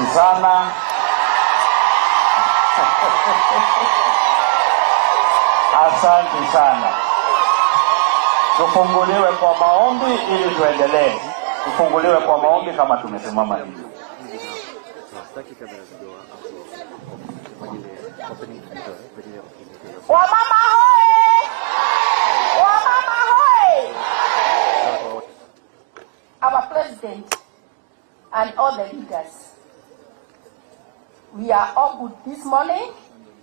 Asante sana. Asante sana. Tufunguliwe kwa maombi ili tuendelee. Tufunguliwe kwa maombi kama tumesimama hivi. Wamama hoi! Wamama hoi! Our president and all the leaders, we are all good this morning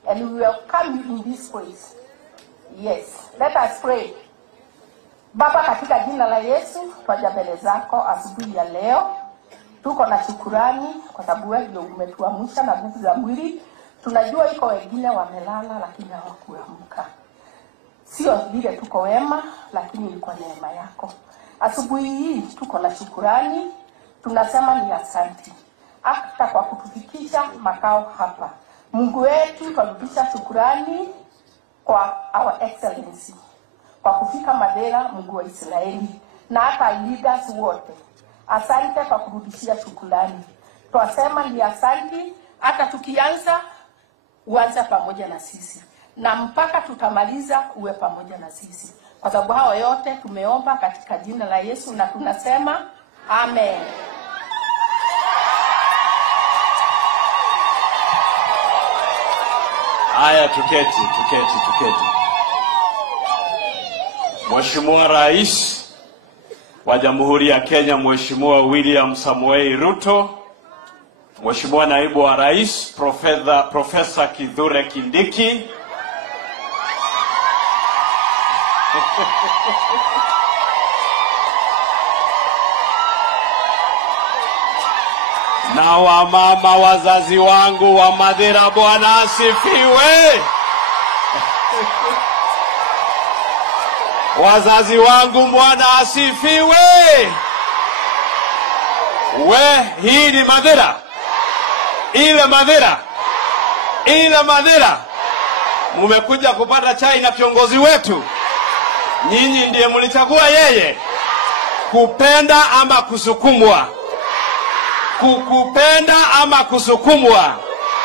and we welcome you in this place. Yes, let us pray. Baba, katika jina la Yesu, twaja mbele zako asubuhi ya leo. Tuko na shukrani kwa sababu wewe ndio umetuamsha na nguvu za mwili. Tunajua iko wengine wamelala lakini hawakuamka. Sio vile tuko wema, lakini ni kwa neema yako. Asubuhi hii tuko na shukrani. Tunasema ni asante. Hata kwa kutufikisha makao hapa. Mungu wetu, tunarudisha shukrani kwa our excellency. Kwa kufika Madera, Mungu wa Israeli, na hata leaders wote. Asante kwa kurudishia shukrani. Twasema ni asante, hata tukianza uanze pamoja na sisi, na mpaka tutamaliza uwe pamoja na sisi. Kwa sababu hao yote tumeomba katika jina la Yesu na tunasema amen. Haya, tuketi. Mheshimiwa Rais wa Jamhuri ya Kenya, Mheshimiwa William Samoei Ruto, Mheshimiwa Naibu wa Rais Profesa Kithure Kindiki, na wamama wazazi wangu wa Madera, Bwana asifiwe. Wazazi wangu, Bwana asifiwe. Hii ni Madera. Ile Madera. Mmekuja kupata chai na kiongozi wetu. Nyinyi ndiye mlichagua yeye. Kupenda ama kusukumwa? Kukupenda ama kusukumwa?